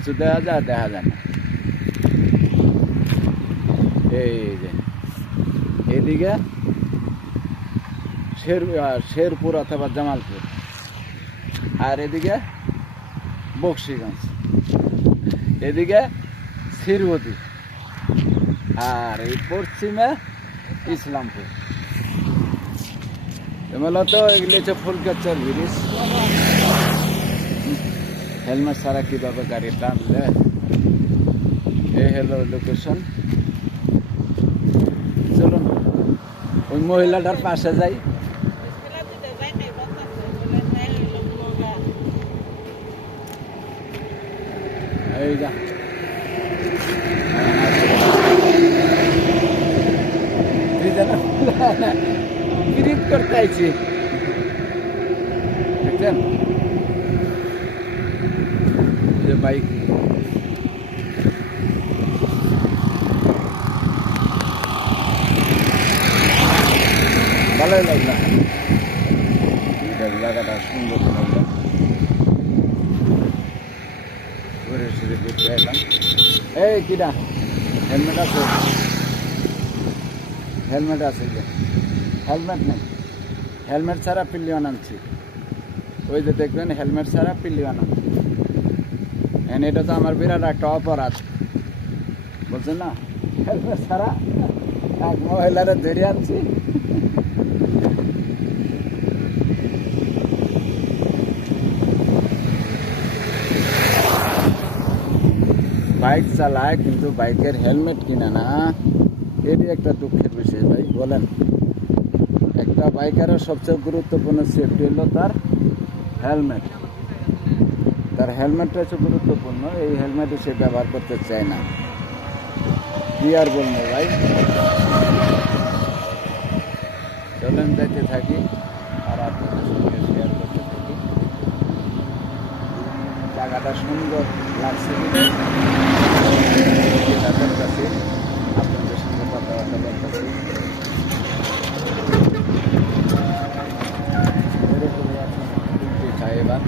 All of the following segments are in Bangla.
কিছু দেখা যায় দেখা যায় না। এই যে, এদিকে শের শেরপুর অথবা জামালপুর আর এদিকে বক্সিগঞ্জ, এদিকে শিরবতী আর এই পশ্চিমে ইসলামপুর। মূলত এগুলি হচ্ছে ফুলকাচার ব্রিজ হেলমেট ছাড়া কীভাবে গাড়ি টানলে এই হলো লোকেশন চলুন ওই মহিলাটার পাশে যাই এই যা ক্রিপ করতে আইছি দেখছেন এই যে বাইক ভালোই লাগল। জায়গাটা সুন্দর লাগল ঘুরতে এলাম। এই কিরা হেলমেট আছে? হেলমেট আছে যে। হেলমেট নেই। হেলমেট ছাড়া পিলিয়ন আনছি। ওই যে দেখবেন, হেলমেট ছাড়া পিলিয়ন আনছি। এখন এটা তো আমার বিরাট একটা অপরাধ। বলছেন না? ছাড়া এক মহিলারা ধরে আনছি। বাইক চালায়, কিন্তু বাইকের হেলমেট কিনে না। এটি একটা দুঃখের বিষয় ভাই, বলেন। একটা বাইকারের সবচেয়ে গুরুত্বপূর্ণ সেফটি হলো তার হেলমেট। তার হেলমেটটা হচ্ছে গুরুত্বপূর্ণ, এই হেলমেটে সে ব্যবহার করতে চায় না। কি আর বলব ভাই? চলেন যাইতে থাকি, আর আপনাদের সঙ্গে শেয়ার করতে থাকি। জায়গাটা সুন্দর লাগছে। যেটা করতেছি আপনাদের সঙ্গে কথাবার্তা বলতেছি। এবার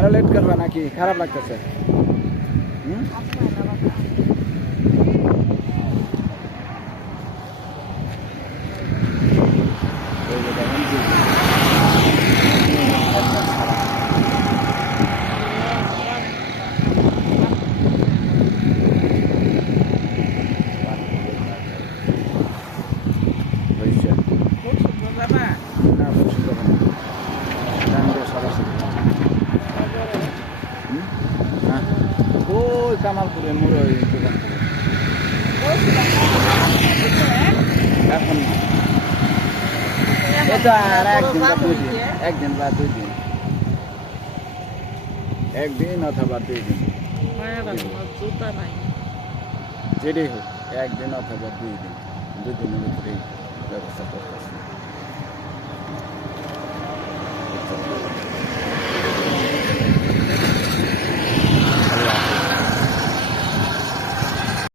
আরও লেট করবে নাকি খারাপ লাগতেছে হুম? কামালপুরের মোড়ে ওই দোকান এখন একদিন বা দুই দিন। একদিন বা একদিন অথবা দুই দিন। যেটাই হোক একদিন অথবা দুই দিন। দুদিনের ভিতরেই ব্যবস্থা